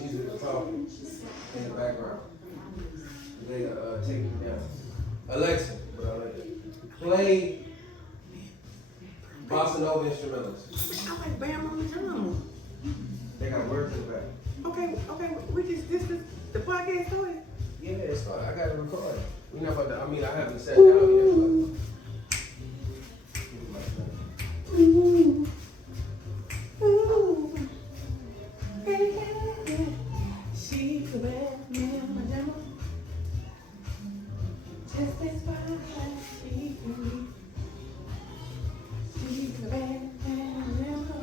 music is talking in the background. They take me down. Alexa, play bossa nova instrumentals. I like Bam on the drum. They got words in the back. Okay, we just this is the podcast started. Yeah, it's fine. I got to record. We not about to, I mean, I haven't sat down yet, but. Ooh. Ooh. Hey, hey, hey. She's a bad man, my demo. Just as fine as she can be. She's a bad man, my demo.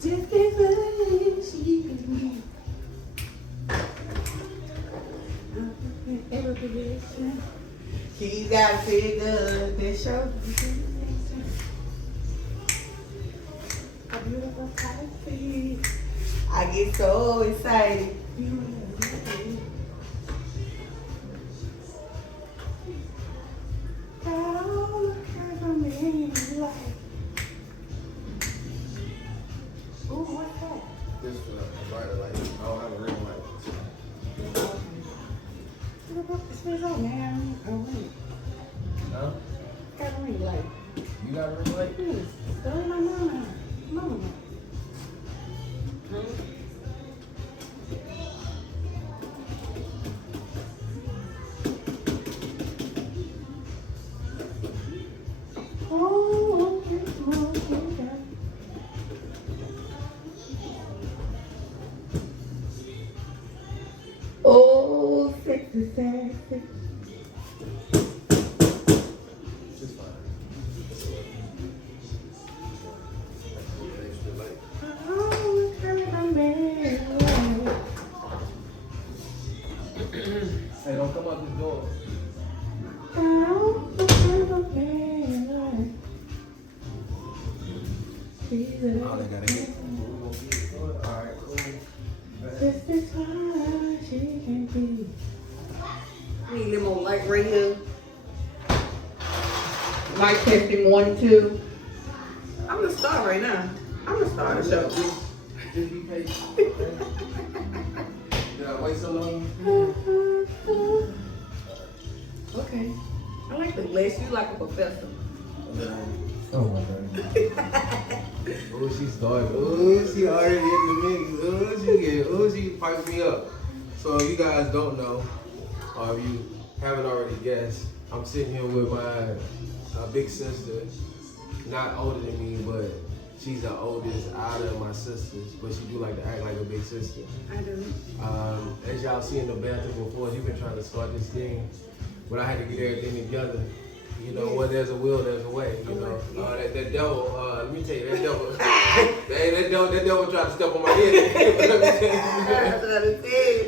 Just as fine as she can be. Every position. She got figure that shows a beautiful face. I get so excited. Got all the kinds of men like. Ooh, what's that? This for a brighter light. I don't have a ring light. This smells like man. Oh, wait. Huh? Got a ring light. You got a ring light? Yes. Don't let my mama. Mama. Oh, okay. Oh, sexy, sexy. It's fine. Oh, I'm Hey, don't come out this door. Oh, they gotta get. Alright, cool. This is how she can be. Need a little more light right here. Light testing 1, 2. I'm the star right now. I'm the star of the show. Just be patient. Did I wait so long? Okay. I like the glass. You like a professor. Oh my god. Oh, she started. Oh, she already in the mix. Oh, she piped me up. So if you guys don't know, or if you haven't already guessed, I'm sitting here with my big sister, not older than me, but she's the oldest out of my sisters, but she do like to act like a big sister. I do. As y'all see in the bathroom before, you've been trying to start this thing, but I had to get everything together. You know, where there's a will, there's a way. You know, that devil. Let me tell you, that devil. that devil tried to step on my head.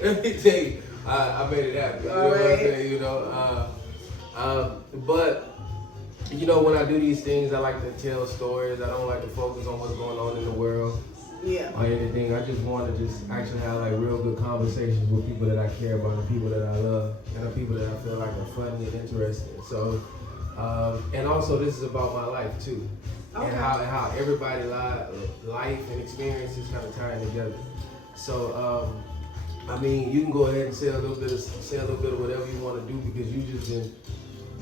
Let me tell you, I made it happen. You know what I'm saying? You know, but you know, when I do these things, I like to tell stories. I don't like to focus on what's going on in the world. Yeah. Or anything. I just want to just actually have like real good conversations with people that I care about, and people that I love, and the people that I feel like are funny and interesting. So. And also, this is about my life too, and how everybody's life and experiences kind of tying together. So, I mean, you can go ahead and say a little bit of whatever you want to do because you just been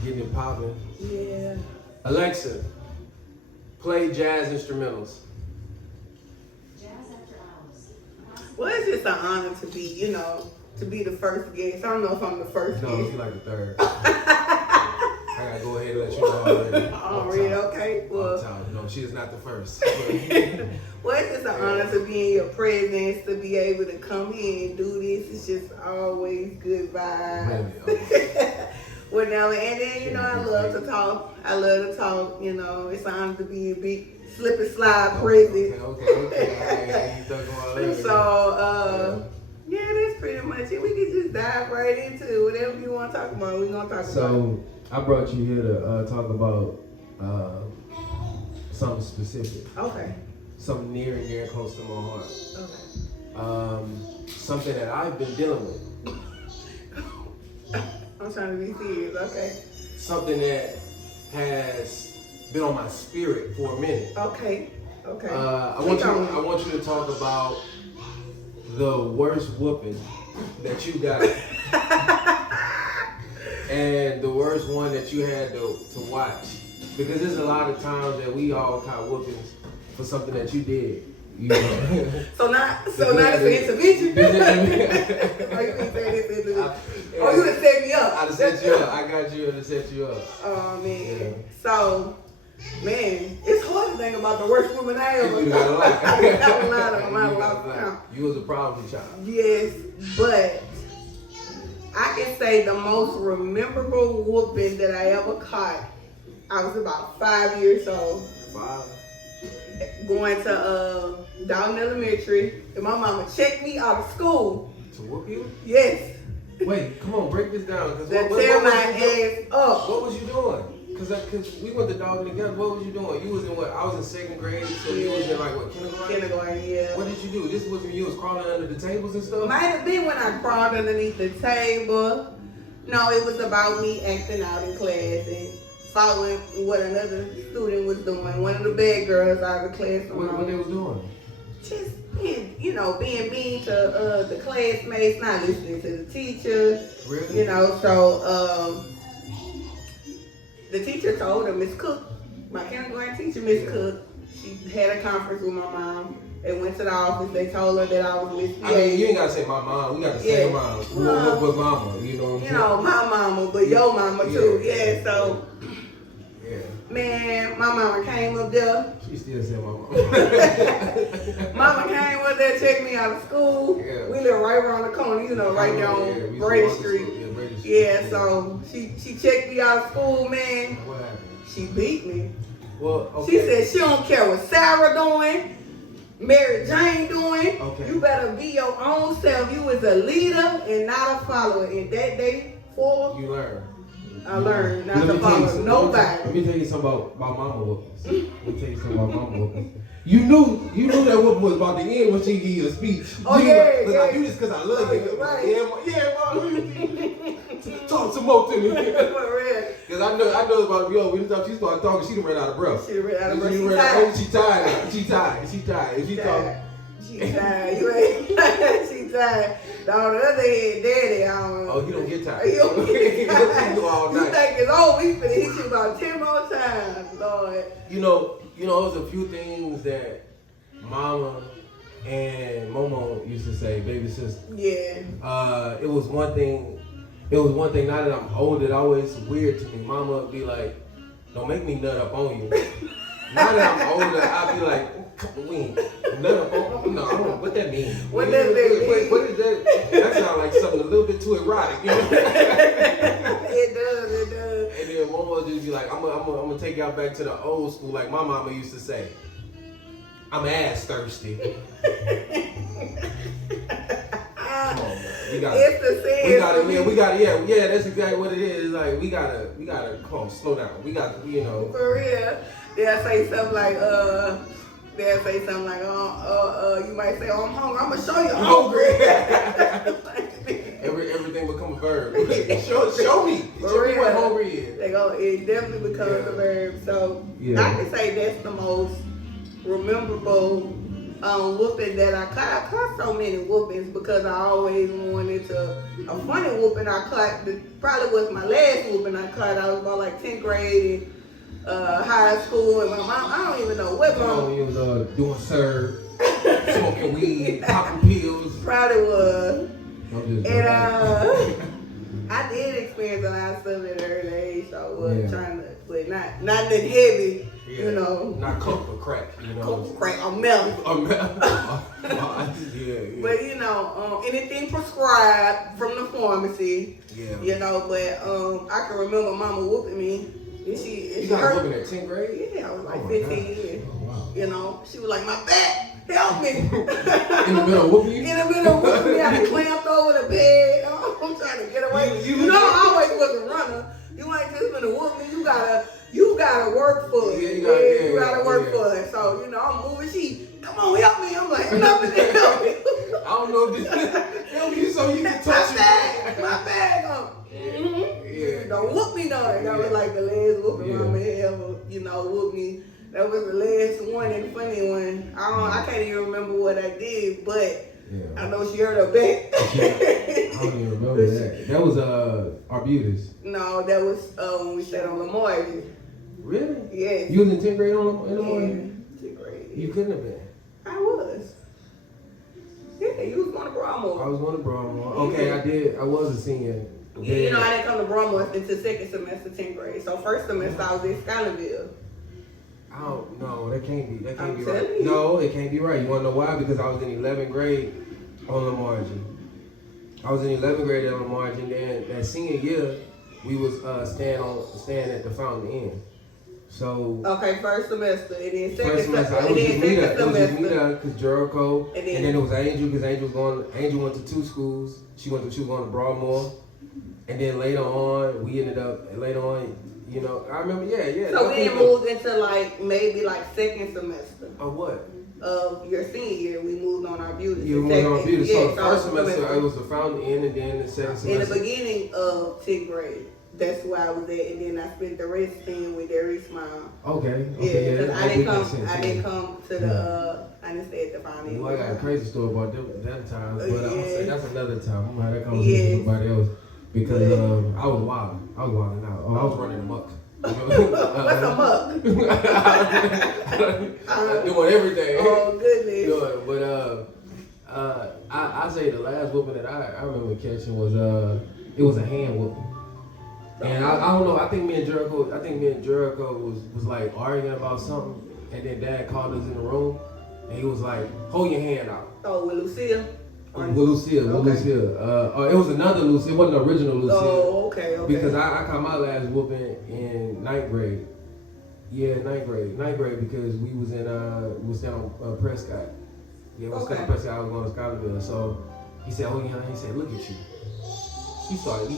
getting it popping. Yeah. Alexa, play jazz instrumentals. Jazz After Hours. Well, it's just an honor to be, you know, to be the first guest. I don't know if I'm the first No, guest. you're like the third. I gotta go ahead and let you know already. Already, okay. Well, No, she is not the first. well, it's just an honor to be in your presence, to be able to come here and do this. It's just always good vibes. Well, now, and then, you know, I love to talk. You know, it's an honor to be a big slip and slide present. Okay. So, yeah, that's pretty much it. We can just dive right into whatever you want to talk about. We're going to talk about. So, I brought you here to talk about something specific. Okay. Something near and close to my heart. Okay. Something that I've been dealing with. I'm trying to be serious. Okay. Something that has been on my spirit for a minute. Okay. Okay. I want you to talk about the worst whooping that you got, and the worst one that you had to watch? Because there's a lot of times that we all caught whoopings for something that you did. You know. So not it's an intervention. Oh, you didn't say this intervention. Oh, you done set me up. I done set you up. I got you to set you up. Oh man. Yeah. So, man, it's hard to think about the worst woman I ever. You got a lot. I got a lot of them. I got a lot. You was a problem child. Yes, but I can say the most memorable whooping that I ever caught. I was about 5 years old. 5. Going to Dalton Elementary, and my mama checked me out of school. To whoop you? Yes. Wait, come on, break this down. To tear my ass up. What was you doing? Cause we went to Dalton together. What was you doing? You was in what? I was in second grade, so you was in like what, kindergarten? Kindergarten, yeah. What did you do? This was when you was crawling under the tables and stuff? Might have been when I crawled underneath the table. No, it was about me acting out in class and following what another student was doing. One of the bad girls out of the class. What they was doing? Just being mean to the classmates, not listening to the teacher. Really? So the teacher told her, Miss Cook, my kindergarten teacher, Miss Cook, she had a conference with my mom. They went to the office. They told her that I was misbehaving. I mean, you ain't gotta say my mom. We gotta say your mom. But mama, you know what I'm saying? My mama, but your mama too. Yeah. So, yeah. Man, my mama came up there. She still said my mom. Mama came up there, checked me out of school. Yeah. We live right around the corner, right down Brady Street. Yeah, so she checked me out of school, man. What happened? She beat me. Well, okay. She said she don't care what Sarah doing, Mary Jane doing. Okay. You better be your own self. You is a leader and not a follower. And that day forward, You learn. I learned not to follow nobody. Let me tell you something about mama whoopings. Let me tell you something about mama whoopings. You knew that whooping was about to end when she gave you a speech. Oh, you yeah. Like, you just because I love you. Right. Yeah, mom. Talk some more to me. For real. Because I know about when she started talking, she done ran out of breath. She ran out of breath. She tired. She tired. If she talk. She tired. You ain't. She tired. On the other hand, daddy, I don't know. Oh, you don't get tired. You don't get tired. You all You night. think it's over? We finna hit you about 10 more times, Lord. You know, there's a few things that Mama and Momo used to say, baby sister. Yeah. It was one thing. Now that I'm older, it's always weird to me. Mama would be like, "Don't make me nut up on you." Now that I'm older, I'll be like, "We ain't nut up on." No, I don't know what that means. What does that mean? What is that? That sounds like something a little bit too erotic. You know? It does. And then Mama would just be like, "I'm gonna take y'all back to the old school, like my mama used to say. I'm ass thirsty." Come on, man. It's the same. We gotta, that's exactly what it is. Like, we gotta, come on, slow down. We got, For real. They'll say something like, you might say, "Oh, I'm hungry. I'm gonna show you I'm hungry." Everything become a verb. show me what hungry is. It definitely becomes a verb. So I can say that's the most memorable whooping that I caught. I caught so many whoopings because I always wanted to. A funny whooping I caught, probably was my last whooping I caught. I was about like 10th grade in high school, and my mom, I don't even know what mom. You was doing serve, smoking weed, popping pills. Probably was. And I I did experience a lot of stuff at an early age, so I was trying to, but not nothing heavy, Not coke or crack, Coke, crack, or meth. But anything prescribed from the pharmacy. Yeah. But I can remember Mama whooping me. And you got whooping at 10th grade? Yeah, I was like 15. Oh, wow. She was like, "My back, help me." In the middle of whooping you? In the middle of whooping me, I clamped over the bed. I'm trying to get away. I always was a runner. You ain't just gonna whoop me. You gotta work for it. You gotta work for it. So I'm moving. She, "Come on, help me." I'm like, "Nothing to help me." I don't know if this help you so you can touch my bag. Don't whoop me no. That was like the last whooping Mama ever, whoop me. That was the last one and funny one. I can't even remember what I did, but Yeah. I know she heard her back. I don't even remember that. That was Arbutus. No, that was when we sat on Lamar. Really? Yes. You was in 10th grade in the Yeah, morning? 10th grade. You couldn't have been. I was. Yeah, you was going to Broadmoor. I was going to Broadmoor. Okay, I did. I was a senior. Yeah, you know, I didn't come to Broadmoor until second semester, 10th grade. So first semester, I was in Skylerville. I don't know. That can't be. That can't I'm be telling right. you. No, it can't be right. You want to know why? Because I was in 11th grade on Lamarge. I was in 11th grade at Lamarge, and then that senior year, we was staying at the Fountain Inn. So Okay, first semester, and then second first semester, semester, it was just me there. It was just me semester. there because Jericho, And and then- then it was Angel because Angel went to 2 schools. She was going to Broadmoor, and then later on, you know, I remember, yeah. So we didn't move into like maybe like second semester Of what? of your senior year. We moved on our beauty. You to moved on second. beauty. Yeah, So the first semester, it was the Fountain Inn, and then the second in the semester. beginning of 10th grade. That's where I was at, and then I spent the rest staying with Derry Smile. Okay. Yeah, because I that didn't makes come. sense, I yeah. didn't come to the. I didn't stay at the Fountain. Well, I got a crazy story about that time, but I'll say Yeah. that's another time. I'm gonna have that conversation with somebody else because I was wilding. I was wilding out. Oh, I was running amok. What's a muck? Doing everything. Oh goodness. Doing, but I say the last whooping that I remember catching was it was a hand whooping. And I don't know. I think me and Jericho was like arguing about something, and then Dad called us in the room, and he was like, "Hold your hand out." Oh, with Lucille. With Lucille. It was another Lucille. It wasn't the original Lucille. Oh, okay. Because I caught my last whooping in 9th grade. Yeah, 9th grade. 9th grade because we was down on Prescott. Yeah, we was down on Prescott. I was going to Scottsdale. So he said, "Hold your hand." He said, "Look at you." He started.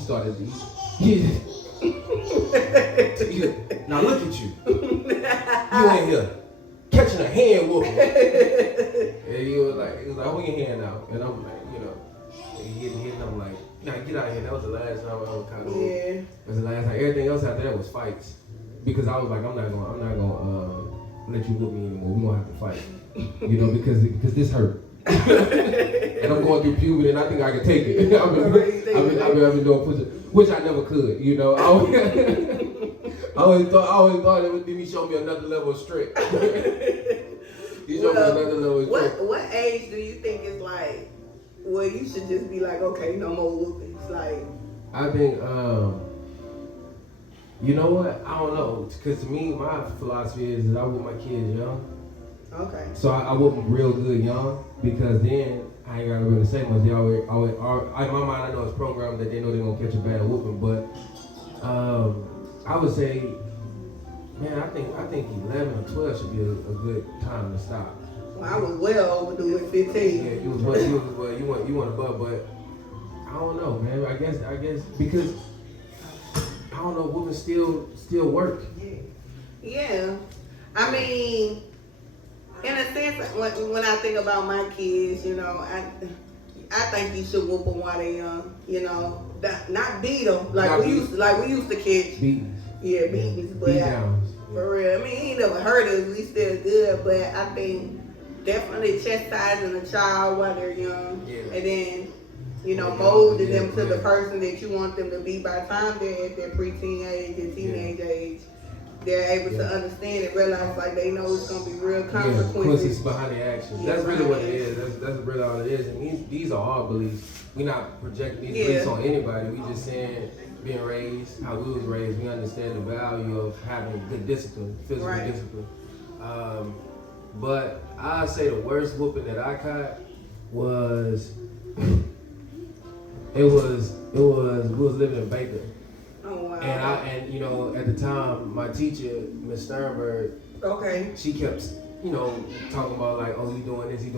Now look at you. You ain't here catching a hand whooping. And he was like, hold your hand out. And I'm like, you know, he hitting, I'm like, nah, get out of here. That was the last time I ever caught a whoop. Yeah. That was the last time. Everything else after that was fights. Because I was like, I'm not gonna let you whoop me anymore. We're gonna have to fight. You know, because this hurt. And I'm going through puberty and I think I can take it. I've been doing push-ups, which I never could, you know. I always thought it would be me showing me another level of strength. You showed me another level of strength. What age do you think is like where you should just be like, okay, no more whoopings? Like, I think, you know what? I don't know. Because to me, my philosophy is that I whoop my kids young. okay. So I whoop them real good young because then I ain't gotta really say much. They always in my mind, I know it's programmed that they know they're gonna catch a bad whooping, but I would say, man, I think 11 or 12 should be a good time to stop. Well, I was well overdue at 15. Yeah, you went above, but I don't know, man. I guess because I don't know, whooping still work. Yeah. I mean, in a sense, when I think about my kids, you know, I think you should whoop them while they're young. You know, not beat them like we used to catch. Beatings. Yeah, beatings, but Beat downs. for real. I mean, he never hurt us. We still good, but I think definitely chastising a child while they're young, Yeah. and then you know molding them to the Yeah. person that you want them to be by the time they're at their preteen age and teenage age. They're able to understand and realize like they know it's gonna be real consequences. Consequences behind the actions. Yeah, That's really what it behind is. That's really all it is. And these are our beliefs. We're not projecting these Yeah. beliefs on anybody. We just saying being raised, how we was raised. We understand the value of having good discipline, physical Right. discipline. But I say the worst whooping that I caught was we was living in Baker. Oh wow. And you know, at the time, my teacher, Miss Sternberg, Okay. she kept, you know, talking about like, oh, he doing this. You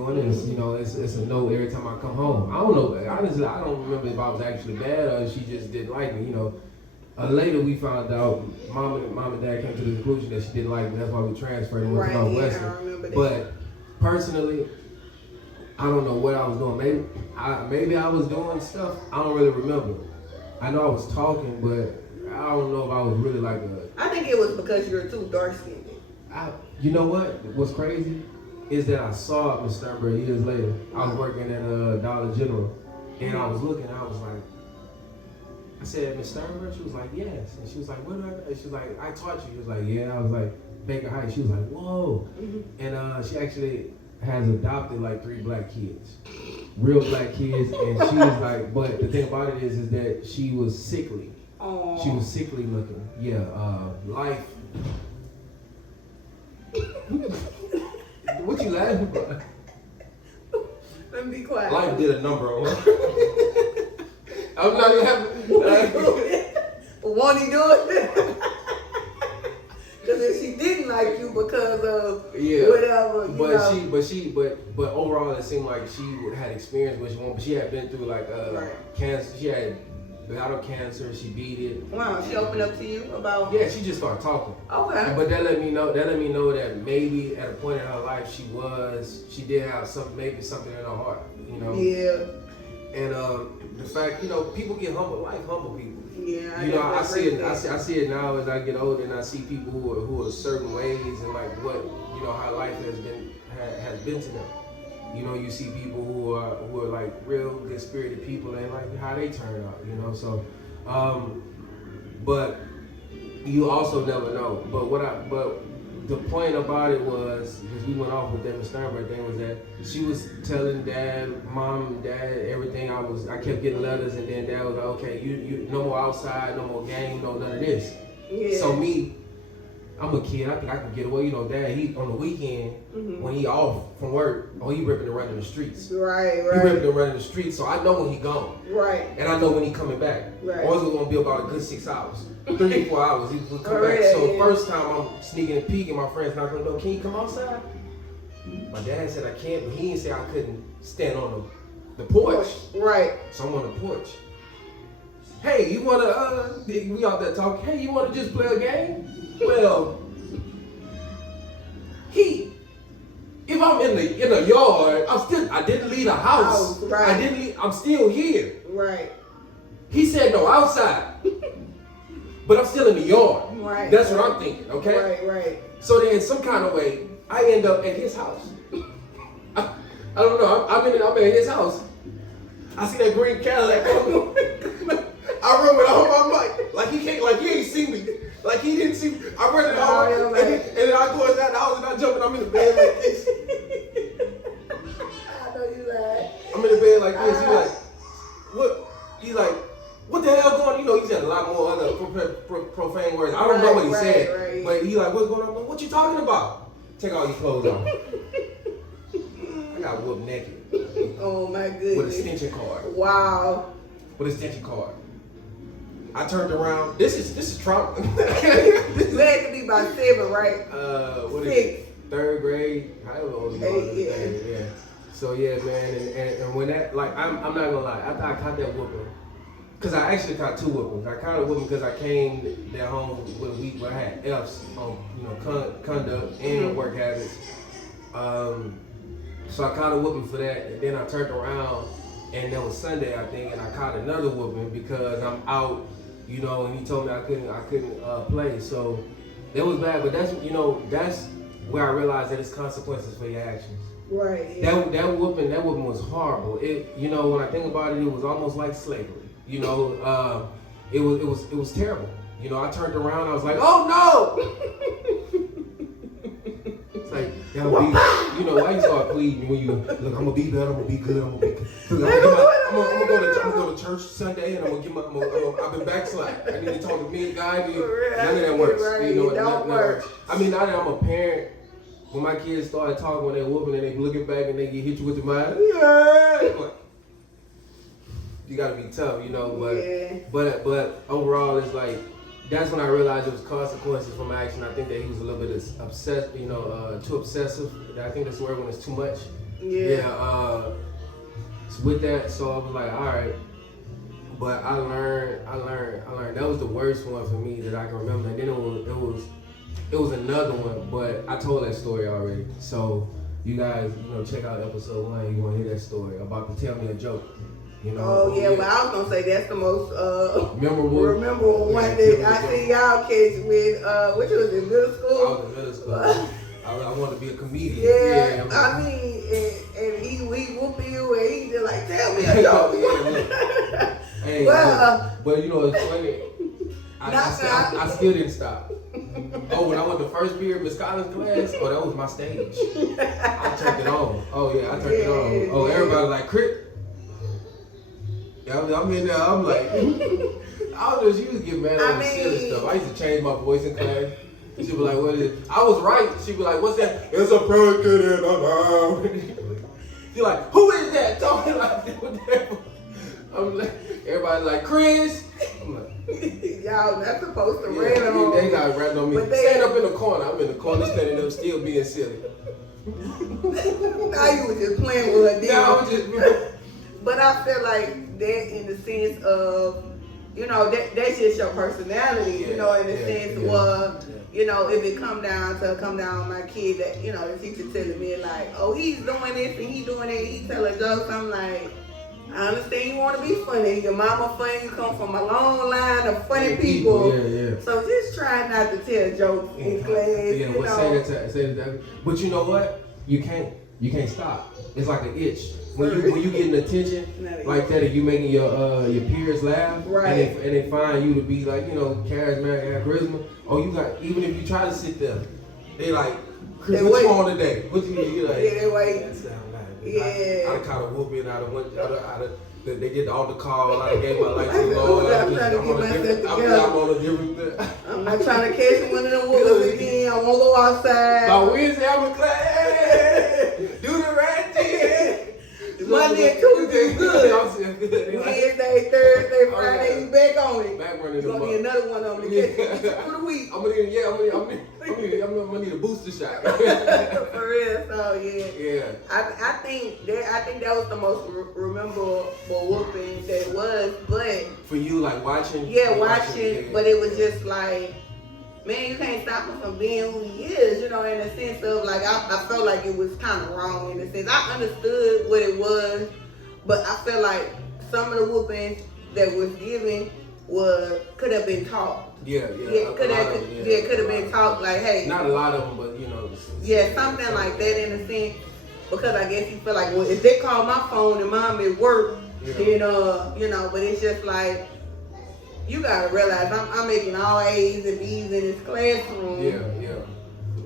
know, it's a no every time I come home. I don't know. Honestly, I don't remember if I was actually bad or if she just didn't like me. You know, later we found out, mom and dad came to the conclusion that she didn't like me. That's why we transferred and went to Right. Yeah, Northwestern. I remember that. But personally, I don't know what I was doing. Maybe I was doing stuff. I don't really remember. I know I was talking, but I don't know if I was really like I think it was because you're too dark skinned. you know what? What's crazy? is that I saw Miss Sternberg years later. I was working at Dollar General, and I was looking. I was like, I said, Miss Sternberg? She was like, yes. And she was like, what do I? She was like, I taught you. She was like, yeah. I was like, Baker Heights. She was like, whoa. And she actually has adopted like 3 black kids, real black kids. And she was like, but the thing about it is that she was sickly. Aww. She was sickly looking. Yeah, life. What you laughing about? Let me be quiet. Life did a number on her. I'm not even having. But won't he do it? Because if she didn't like you because of whatever, you know. But overall, it seemed like she had experience with one. But she had been through like cancer. She had battled cancer. She beat it. Wow, she opened up to you about. Yeah, she just started talking. Okay. But that let me know that maybe at a point in her life she did have maybe something in her heart. You know. Yeah. And the fact, people get humble. Life humble people. Yeah. I see it now as I get older, and I see people who are certain ways and like what how life has been to them. You see people who are like real good spirited people and like how they turn out. So, but you also never know. But the point about it was, because we went off with that Miss Sternberg thing, was that she was telling mom and dad, everything. I kept getting letters, and then dad was like, okay, you no more outside, no more game, no none of this. Yeah. So me, I'm a kid, I think I can get away. Dad, he on the weekend, when he off from work, he ripping and running the streets. Right. He ripping and running the streets, so I know when he gone. Right. And I know when he coming back. Right. Or it's gonna be about a good 6 hours. 3 or 4 hours, he would come back. So first time I'm sneaking and peeking, my friends knocking on the door, can you come outside? My dad said I can't, but he didn't say I couldn't stand on the porch. Right. So I'm on the porch. Hey, you wanna, we out there talking, hey, you wanna just play a game? Well, if I'm in the yard, I didn't leave the house. Right. I'm still here. Right. He said no, outside. But I'm still in the yard. Right. That's what I'm thinking, okay? Right. So then, in some kind of way, I end up at his house. I don't know. I'm at his house. I see that green Cadillac. I run with all my mic. Like he ain't see me. Like he didn't see me. I run it all, and then I go inside the house and I jump and I'm in the bed like this. I know you lied. I'm in the bed like this. He's like, what? He's like, what the hell going on? He said a lot more other profane words. I don't know what he said. Right. But he like, what's going on? What you talking about? Take all your clothes off. I got whooped naked. Oh my goodness. With an extension cord. Wow. With an extension cord. I turned around. This is trauma. You had to be about 7, right? What 6. is it? 3rd grade. However old you are. 8, yeah. So yeah, man, and when that, like, I'm not gonna lie, after I caught that whooping, because I actually caught 2 whoopings. I caught a whooping because I came down home with a week where I had F's on, conduct and work habits. So I caught a whooping for that, and then I turned around, and that was Sunday, I think, and I caught another whooping because I'm out, and he told me I couldn't play. So that was bad, but that's where I realized that it's consequences for your actions. Right. Yeah. That whooping was horrible. It, when I think about it, it was almost like slavery. It was terrible. I turned around, I was like, oh no! It's like, why you start pleading when you look, I'm gonna be better, I'm gonna be good, I'm gonna go to church Sunday and I've been backslide. I need to talk to me, guy. None of that works. Right. None of that works. I mean, now that I'm a parent, when my kids started talking when they're whooping and they looking back and they get hit you with the mind, you gotta be tough, But overall, it's like, that's when I realized it was consequences for my action. I think that he was a little bit obsessed, too obsessive. I think that's the word when it's too much. Yeah. So with that, so I was like, all right. But I learned. That was the worst one for me that I can remember. And then it was another one, but I told that story already. So you guys, check out episode 1. You want to hear that story about to tell me a joke. Well, I was gonna say that's the most memorable one that I see y'all catch with. Which was in middle school. I was in middle school. I I want to be a comedian. Yeah, I mean, and he whoop you, and he just like, tell me a joke. Hey, Well, but you know it's funny. I still didn't stop. Oh, when I went to first period Miss Collins class, oh, that was my stage. I turned it on. Oh yeah, I turned it on. Oh, everybody like, Crit. Yeah, I'm in there. I'm like, I was just used to get mad over silly stuff. I used to change my voice in class. She'd be like, what is it? I was right. She'd be like, what's that? It's a person in the She's like, who is that talking like that? I'm like, everybody like, Chris. I'm like, y'all not supposed to yeah, rat on. They got ratting on me. But Stand up in the corner. I'm in the corner standing up still being silly. Now you was just playing with her. Yeah, I was just. But I feel like that in the sense of, you know, that's just your personality, you know, in the sense where, you know, if it come down on my kid that, you know, the teacher telling me like, oh, he's doing this and he doing that, he telling jokes, I'm like, I understand you want to be funny. Your mama funny, you come from a long line of funny people. Yeah. So just try not to tell jokes in class. Yeah, you but know. say that. But you know what? You can't stop. It's like an itch. When you getting attention like that, and you making your peers laugh, right? And they find you to be like, you know, charismatic, have charisma. Oh, you got, even if you try to sit there, they like, Chris, what you on today? What you like? Yeah, they wait. That sound like. Yeah. I caught a whooping. They did the altar call. I gave my life to the Lord. I'm on a different. I'm not trying to catch one of them whoopers again. I won't go outside. By Wednesday, I'm in class. Do the right thing. Monday and Tuesday good. I'm still good. Wednesday, Thursday, Friday, you back on it. Back running. It's gonna be another one of them to catch you for the week. I'm gonna need a booster shot. For real, so Yeah. I think that was the most memorable whooping that it was, but for you, like watching. Yeah, watching, but it was just like, man, you can't stop him from being who he is, you know, in the sense of like, I felt like it was kind of wrong in the sense. I understood what it was, but I felt like some of the whoopings that was given could have been taught. Yeah, could have been taught like, hey. Not a lot of them, but you know. Yeah, something like that in a sense, because I guess you feel like, well, if they call my phone and mom at work, then, you know, but it's just like, you gotta realize I'm making all A's and B's in this classroom.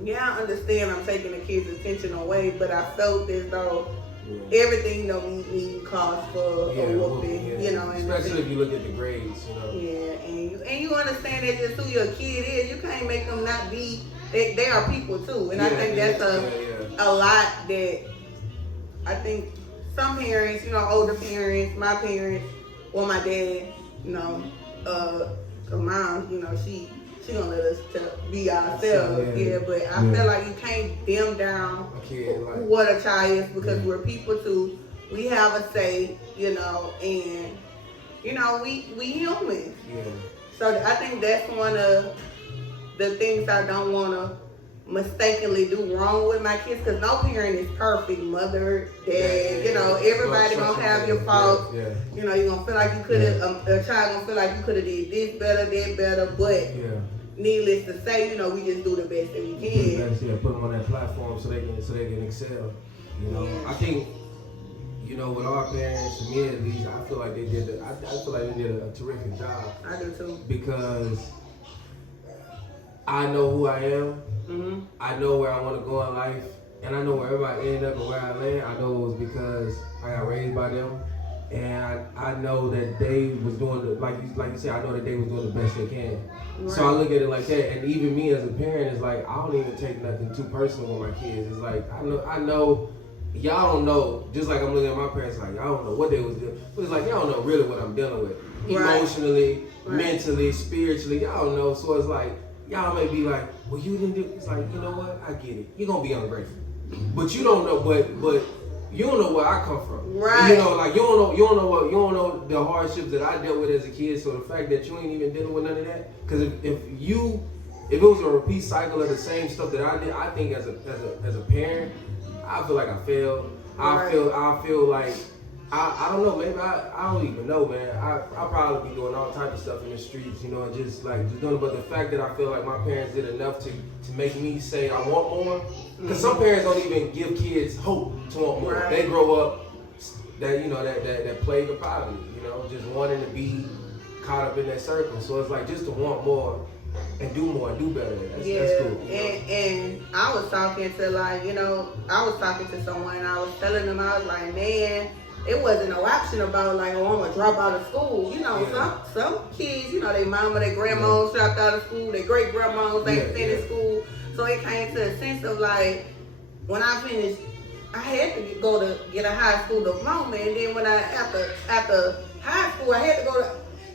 Yeah, I understand I'm taking the kids' attention away, but I felt as though everything don't need cause for a whooping, you know. Especially if you look at the grades, you know. Yeah, and you understand that just who your kid is. You can't make them not be. They are people too, and I think that's a lot that I think some parents, you know, older parents, my parents, or my dad, you know. Cause mom, you know, she gonna let us be ourselves, but I feel like you can't dim down what a child is, because we're people too. We have a say, you know, and you know, we human. So I think that's one of the things I don't wanna mistakenly do wrong with my kids, because no parent is perfect. Mother, dad, you know, everybody gonna have your faults. You know, you're gonna feel like you could have, a child gonna feel like you could have did this better, that better, but needless to say, you know, we just do the best that we can. Put them on that platform so they can excel. You know, I think, you know, with our parents, to me at least, I feel like they did a terrific job. I do too. Because I know who I am. Mm-hmm. I know where I want to go in life, and I know wherever I end up and where I land, I know it was because I got raised by them, and I know that they was doing like you said, I know that they was doing the best they can. Right. So I look at it like that, and even me as a parent, it's like I don't even take nothing too personal with my kids. It's like I know y'all don't know. Just like I'm looking at my parents, like I don't know what they was doing, but it's like y'all don't know really what I'm dealing with, emotionally, mentally, spiritually. Y'all don't know, so it's like. Y'all may be like, well, you didn't do. It's like, you know what? I get it. You're gonna be ungrateful, but you don't know. But you don't know where I come from. Right. You know, like you don't know the hardships that I dealt with as a kid. So the fact that you ain't even dealing with none of that, because if it was a repeat cycle of the same stuff that I did, I think as a parent, I feel like I failed. I feel like I don't know, maybe I don't even know, man. I'll probably be doing all types of stuff in the streets, you know, and just doing it. But the fact that I feel like my parents did enough to make me say I want more, because some parents don't even give kids hope to want more. Right. They grow up that plague of poverty, you know, just wanting to be caught up in that circle. So it's like just to want more and do more and do better. That's cool. And I was talking to I was talking to someone and I was telling them, I was like, man, it wasn't no option about like, oh, I'm gonna drop out of school. You know, some kids, you know, their mama, their grandma dropped out of school, their great grandmas ain't finished school. So it came to a sense of like, when I finished, I had to go to get a high school diploma, and then when after high school, I had to go to.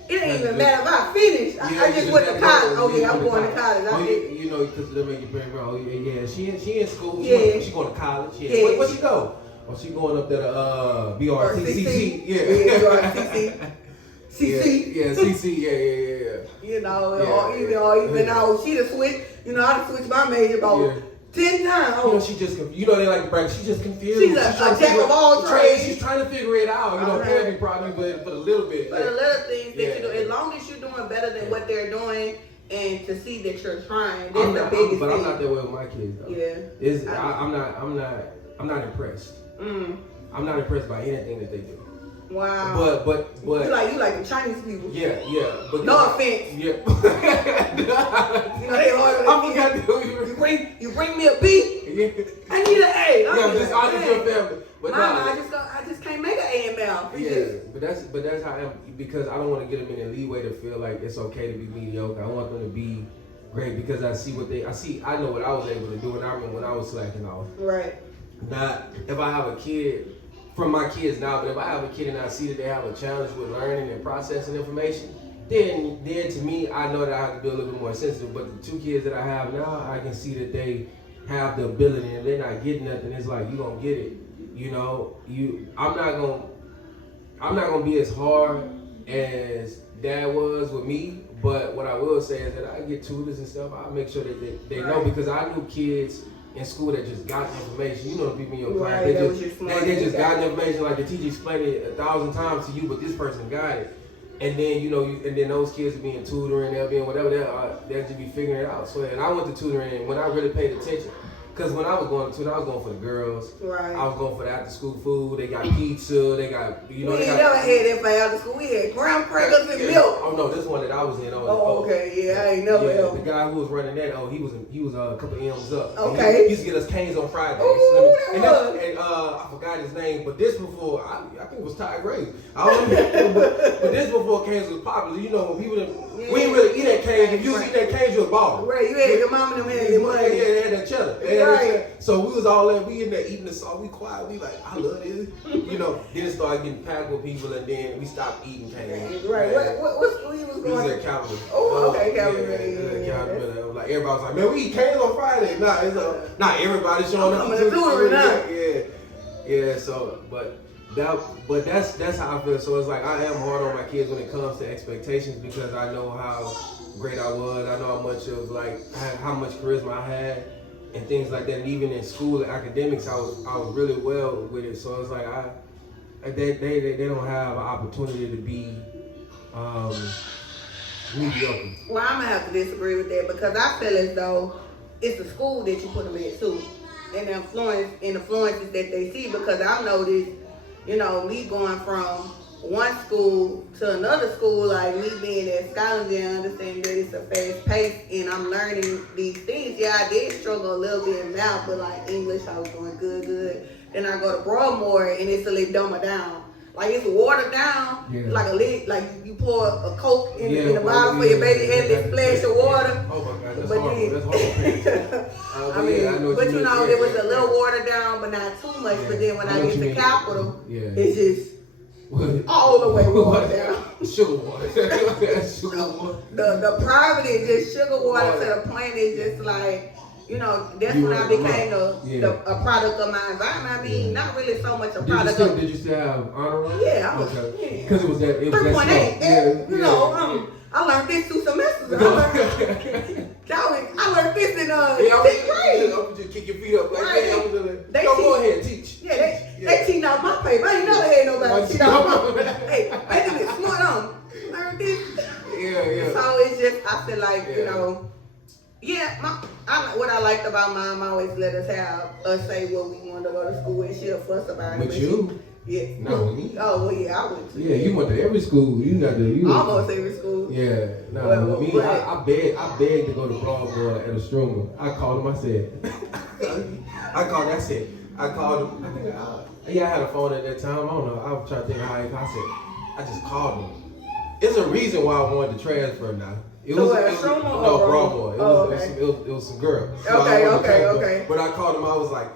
It didn't even matter if I finished. I just went to college. I'm going to college. You know, because they make you bring around. Oh yeah, she in school. Yeah. She going to college. Yeah. Where she go? Oh, she going up there to BRCC. Yeah. BRCC. CC. Yeah, CC. Yeah. You know, or even though she done switched. You know, I done switched my major about 10 times. You know, she just, you know, they like to brag. She just confused. She's a jack of all trades. She's trying to figure it out. You know, maybe probably, but for a little bit. For the little things that you do, as long as you're doing better than what they're doing, and to see that you're trying, that's the biggest thing. But I'm not that way with my kids, though. Yeah. I'm not impressed. I'm not impressed by anything that they do. Wow. But you like the Chinese people. Yeah. But no offense. Yeah. You know they hard. I forgot to you bring me a B. Yeah. I need an A. Yeah, just honest your family. But I just can't make an AML. But that's how I am, because I don't want to get them in a leeway to feel like it's okay to be mediocre. I want them to be great because I know what I was able to do, and I remember when I was slacking off. Right. Not if I have a kid. From my kids now, but if I have a kid and I see that they have a challenge with learning and processing information, then to me, I know that I have to be a little bit more sensitive. But the two kids that I have now, I can see that they have the ability, and they're not getting nothing. It's like, you gonna get it. You know, I'm not gonna be as hard as Dad was with me. But what I will say is that I get tutors and stuff. I make sure that they know, because I knew kids in school that just got the information. You know the people in your class, they just got the information, like the teacher explained it 1,000 times to you, but this person got it. And then and then those kids will be in tutoring, they'll be in whatever, they'll just be figuring it out. So, and I went to tutoring, and when I really paid attention, because when I was going to tutoring, I was going for the girls. Right. I was going for the after school food. They got pizza. They got, you know. We never had that for after school. We had graham crackers and milk. Oh no, this one that I was in. Okay. Yeah, I ain't never. The guy who was running that, he was a couple M's up. Okay. He used to get us canes on Fridays. Ooh, and I forgot his name, but this before, I think it was Ty Gray. I don't know, but this before canes was popular. You know, when people we didn't really eat that canes. If you was eating that canes, you was balling. Right. You had your mom and them had your money. Yeah, they had that cheddar. Right. So we was all there. We in there eating the sauce. We quiet. We like, I love this. You know. Then it started getting packed with people, and then we stopped eating canes. Right. What school you was going to? We was at Calvin. Oh, okay, Calvin. Yeah. Like everybody was like, man, we eat canes on Friday. Nah, it's not everybody showing up. Yeah. So, but that's how I feel. So it's like I am hard on my kids when it comes to expectations, because I know how great I was. I know how much of how much charisma I had and things like that. And even in school and academics, I was really well with it. So it's like they don't have an opportunity to be mediocre. Well, I'm gonna have to disagree with that, because I feel as though it's the school that you put them in too, and the influences that they see. Because I've noticed, you know, me going from one school to another school, like me being at Scotland, and understanding that it's a fast pace and I'm learning these things. Yeah, I did struggle a little bit in math, but like English, I was doing good. Then I go to Broadmoor, and it's a little dumber down. Like it's watered down, like you pour a Coke in the bottle for your baby, and this splash of water. Oh my God, that's horrible. But you know, it was a little watered down, but not too much. But then when I get to Capital, it's just all the way watered down. Sugar water. The private is just sugar water to the point it's just like, you know, that's when I became a product of my environment. I mean, not really so much a product. Did you still have honor roll? Yeah, I was. Because it was that. 3.8. You know, I learned this 2 semesters. I learned this in 6th grade. I'm just kick your feet up like that. Go ahead, teach. Yeah, they cheating out my paper. I ain't never had nobody Hey, basically, smart on. Learn this. Yeah. So it's just, I feel like, you Yeah. know, what I liked about mom always let us say what we wanted to go to school and she'll fuss about it. With you? Yeah. No, me. Oh, well, yeah, I went to. Yeah, you went to every school. You got to. Almost every school. Yeah, no, Well, with me, I begged to go to Broadmoor at Estroma. I called him, I said, I called him, I had a phone at that time, I don't know, I was trying to think how I just called him. It's a reason why I wanted to transfer now. Estroma or Broadmoor. okay. It was some girls. So Okay. But I called him, I was like,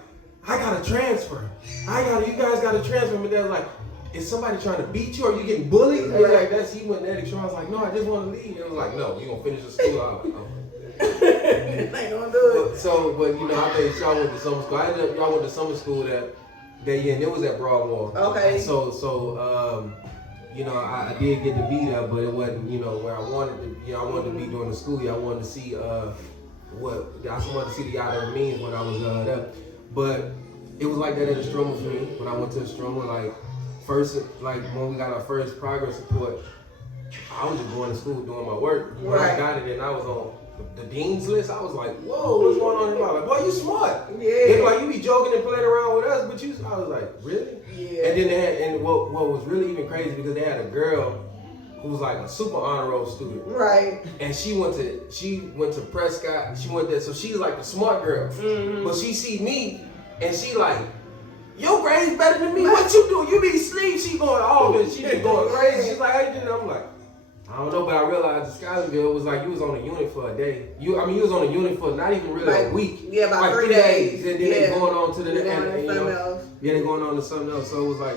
I gotta transfer. You guys gotta transfer. And they was like, is somebody trying to beat you or you getting bullied? Right. He went that extra. I was like, no, I just want to leave. It was like, no, you gonna finish the school. I was like, oh. Ain't gonna do it. But you know, I made sure I went to summer school. Y'all went to summer school that year, and it was at Broadmoor. Okay. So you know, I did get to be there, but it wasn't, you know, where I wanted to. You know, I wanted to be during the school year. I wanted to see I just wanted to see the Yada Means when I was there. But it was like that at Estroma for me. When I went to Estroma, when we got our first progress report, I was just going to school doing my work. When I got it and I was on the dean's list, I was like, whoa, what's going on here? I was like, boy, you smart. Yeah. It's like you be joking and playing around with us, but I was like, really? Yeah. And then what was really even crazy because they had a girl who was like a super honor roll student. Right. And she went to Prescott. She went there, so she's like the smart girl. Mm-hmm. But she see me and she like, your grade's better than me. What you do? You be asleep. She going all of it. She just going crazy. She's like, how you do that? I'm like, I don't know, but I realized the Skyler girl was like, you was on a unit for a day. You was on a unit for not even really a week. Yeah, about like 3 days. And then they going on to the They're going to something else. Yeah, they going on to something else. So it was like,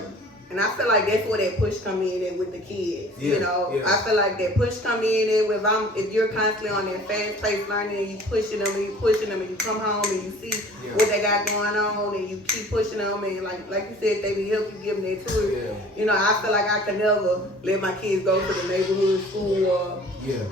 and I feel like that's where that push come in with the kids. Yeah, you know, yeah. I feel like that push come in if you're constantly on that fast paced learning and you pushing them and you come home and you see what they got going on and you keep pushing them and like you said, they be help you give them their tools. Yeah. You know, I feel like I could never let my kids go to the neighborhood school or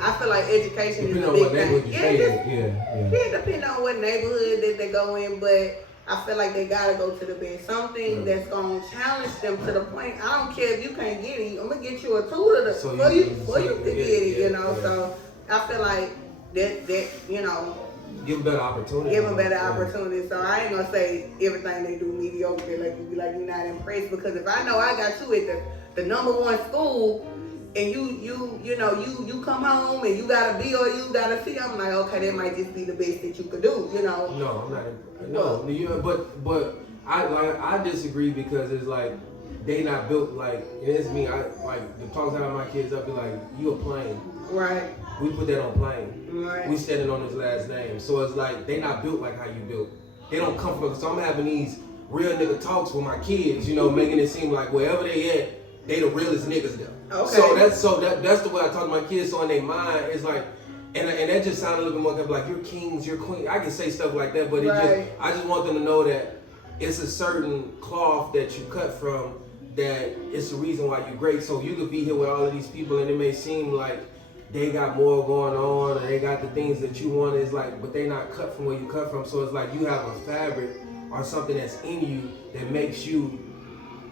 I feel like education is a big thing. Yeah, depending on what neighborhood that they go in, but I feel like they gotta go to the best. Something that's gonna challenge them to the point. I don't care if you can't get it. I'm gonna get you a tutor for you to get it. You know, so I feel like that you know. Give them better opportunity. Opportunity. So I ain't gonna say everything they do mediocre. Like you be like you're not impressed because if I know I got you at the number one school. And you come home and you got a B or you got a C. I'm like, okay, that might just be the best that you could do, you know. No, I'm not. No, but I disagree because it's like they not built like it's me. I like the talks I have my kids. I'll be like, you a plane. Right. We put that on plane. Right. We standing on his last name. So it's like they not built like how you built. They don't come from. So I'm having these real nigga talks with my kids. You know, making it seem like wherever they at, they the realest niggas there. Okay. So that's the way I talk to my kids. So in their mind, it's like, and that just sounded a little bit more like you're kings, you're queens. I can say stuff like that, but I just want them to know that it's a certain cloth that you cut from. That it's the reason why you're great. So you could be here with all of these people, and it may seem like they got more going on, and they got the things that you want. It's like, but they not cut from where you cut from. So it's like you have a fabric or something that's in you that makes you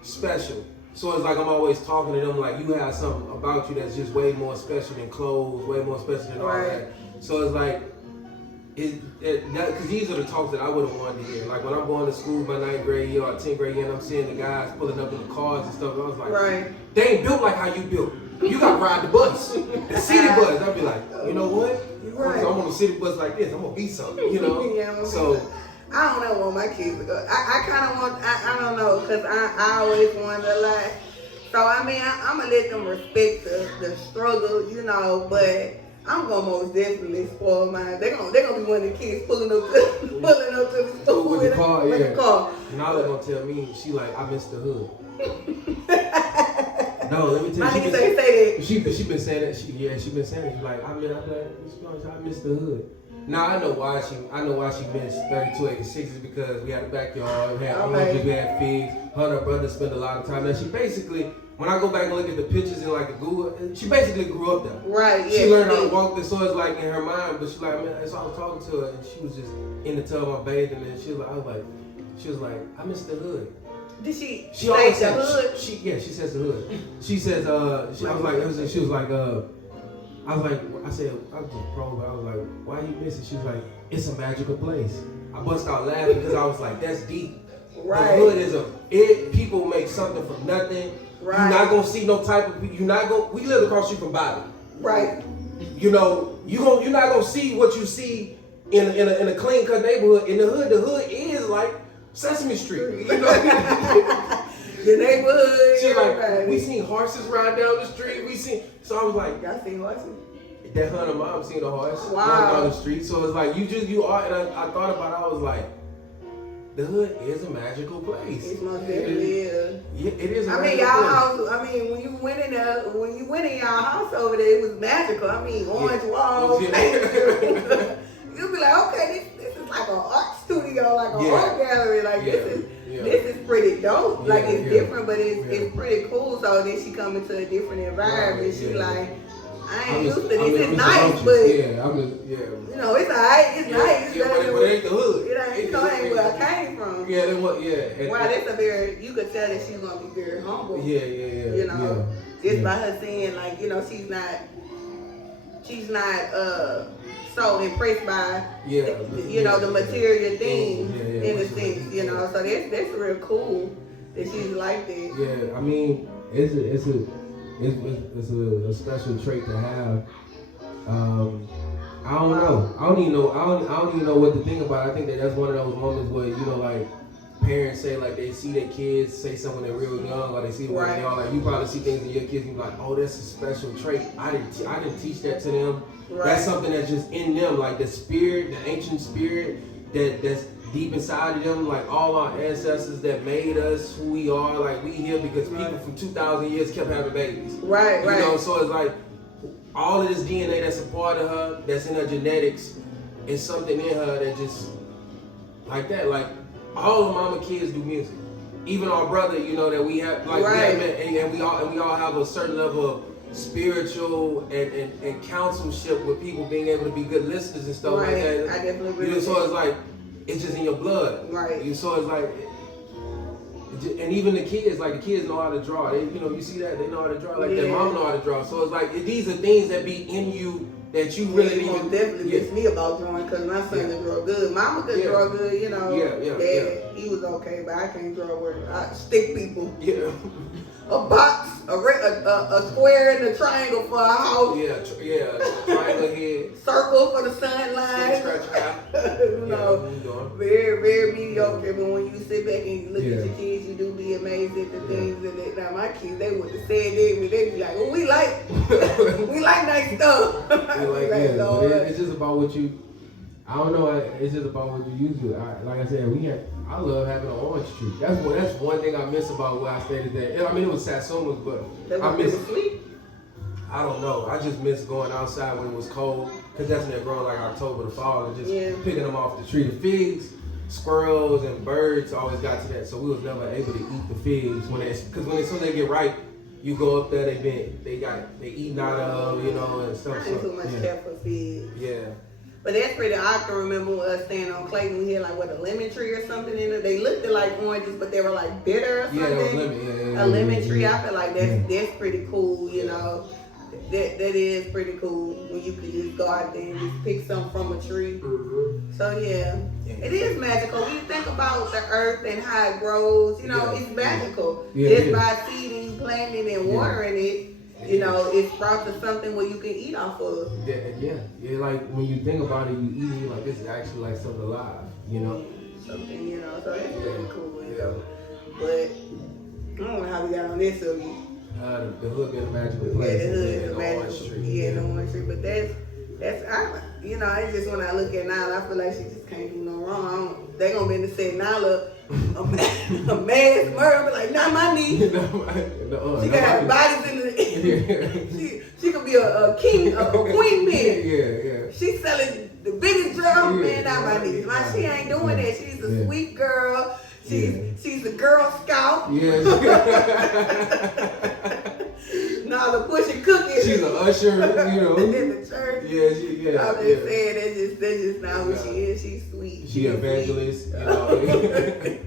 special. So it's like I'm always talking to them like you have something about you that's just way more special than clothes, way more special than all that. So it's like, because these are the talks that I would have wanted to hear. Like when I'm going to school my 9th grade year or 10th grade year and I'm seeing the guys pulling up in the cars and stuff, I was like, they ain't built like how you built. You got to ride the bus, the city bus. I'd be like, you know what? I'm on a city bus like this. I'm going to be something, you know? So. I don't know what my kids are going. I kind of want, I don't know, because I always wanted a lot. So, I mean, I'm going to let them respect the struggle, you know, but I'm going to most definitely spoil mine. They're gonna be one of the kids pulling up to the school with the car, with the car. Nala going to tell me, she like, I miss the hood. No, let me tell you. She been saying that. She been saying it. She's like, I miss the hood. Now I know why she missed 3286 is because we had a backyard, we had oranges, we had figs. Her and her brother spent a lot of time there. She basically, when I go back and look at the pictures in like the Google, she basically grew up there. Right. Yeah. She learned how to walk this, so it's like in her mind. But she's like, man, so I was talking to her and she was just in the tub, I bathed, and then she was like, I miss the hood. Did she? She always say the says hood? she says the hood. She says she, I was like she was like I was just probed. I was like, why you miss it? She was like, it's a magical place. I bust out laughing because I was like, that's deep. Right. The hood is people make something from nothing. Right. You're not gonna see no type of. We live across the street from Bobby. Right. You know, you're not gonna see what you see in a clean cut neighborhood. In the hood is like Sesame Street. You know. The neighborhood. She's like, we seen horses ride down the street. So I was like, y'all seen horses? that her mom seen a horse Wow. ride down the street. So it's like you are. And I thought about it. I was like, the hood is a magical place. It most definitely is. Yeah, it is. I mean, y'all house. I mean, when you went in y'all house over there, it was magical. I mean, orange walls. Yeah. You'll be like, okay, this is like an art studio, like an Yeah. art gallery. Like this is pretty dope. Like it's different, but it's pretty cool. So then she come into a different environment. Right, She yeah. like, I ain't used to this. It's nice, but you know, it's alright. It's nice. Yeah, but it ain't the hood. It ain't, ain't where I came from. Yeah, it was. Yeah. Wow, that's a very. You could tell that she's gonna be very humble. Yeah. You know, just by her saying like, you know, she's not so impressed by the material things in a sense, you know. So that's real cool that she's like that. Yeah, I mean, it's a special trait to have. I don't know. I don't even know what to think about. I think that's one of those moments where, you know, like parents say like they see their kids say something they're real young, or they see when they're like, you probably see things in your kids and you like, oh, that's a special trait. I didn't teach that to them. Right. That's something that's just in them, like the spirit, the ancient spirit that's deep inside of them, like all our ancestors that made us who we are, like we here because people from 2,000 years kept having babies. Right. You know, so it's like all of this DNA that's a part of her, that's in her genetics, is something in her that just like that. Like all of mama kids do music. Even our brother, you know, that we have, like we all have a certain level of spiritual and counselship with people being able to be good listeners and stuff like that. I definitely agree. You know, so it's like it's just in your blood. Right. So it's like, and even the kids know how to draw. They, you know, you see that they know how to draw. Like their mom know how to draw. So it's like these are things that be in you that you really need to definitely miss me about drawing because my son can draw good. Mama could draw good, you know. Dad, he was okay, but I can't draw where I stick people. Yeah. A box, a square and a triangle for a house. Triangle head. Circle for the sunlight. You know, very, very mediocre. But when you sit back and you look at your kids, you do be amazed at the things that they. Now my kids, they would have said that, they be like, well, we like nice stuff. But it's just about what you. I don't know. It's just about what you use it. Like I said, I love having an orange tree. That's one thing I miss about where I stayed today. I mean, it was Satsumas, but I miss. I don't know. I just miss going outside when it was cold, because that's when they're growing like October to fall, and just picking them off the tree. The figs, squirrels, and birds always got to that, so we was never able to eat the figs because as soon as they get ripe, you go up there, they eating out of, you know, and stuff. I ain't too much care for figs. Yeah. But that's pretty. I can remember us standing on Clayton. We had like a lemon tree or something in it. They looked like oranges, but they were like bitter or something. Yeah, it was lemon. A lemon tree. I feel like that's pretty cool. You know, that is pretty cool when you can just go out there and just pick something from a tree. Mm-hmm. So it is magical. When you think about the earth and how it grows, you know, it's magical. Just by seeding, planting, and watering it. You know, it's brought to something where you can eat off of. Yeah. Like when you think about it, you eat it, like this is actually like something alive, you know? Something, you know, so that's really cool. But I don't know how we got on this subject. The hood being a magical place. Yeah, the hood is a magical Orange Tree. Yeah, the Orange Tree. But you know, it's just when I look at Nyla, I feel like she just can't do no wrong. They gonna be in the set Nyla a mass murder, but like not my knee. She can have bodies in the. She could be a king, a queen man. Yeah. She's selling the biggest drum, man, not my niece. She ain't doing that. She's a sweet girl. She's a Girl Scout. Yeah. The pushing cookies. She's an usher, you know. In the church. Yeah. I'm just saying that's just not what she is. She's sweet. She evangelist, you know.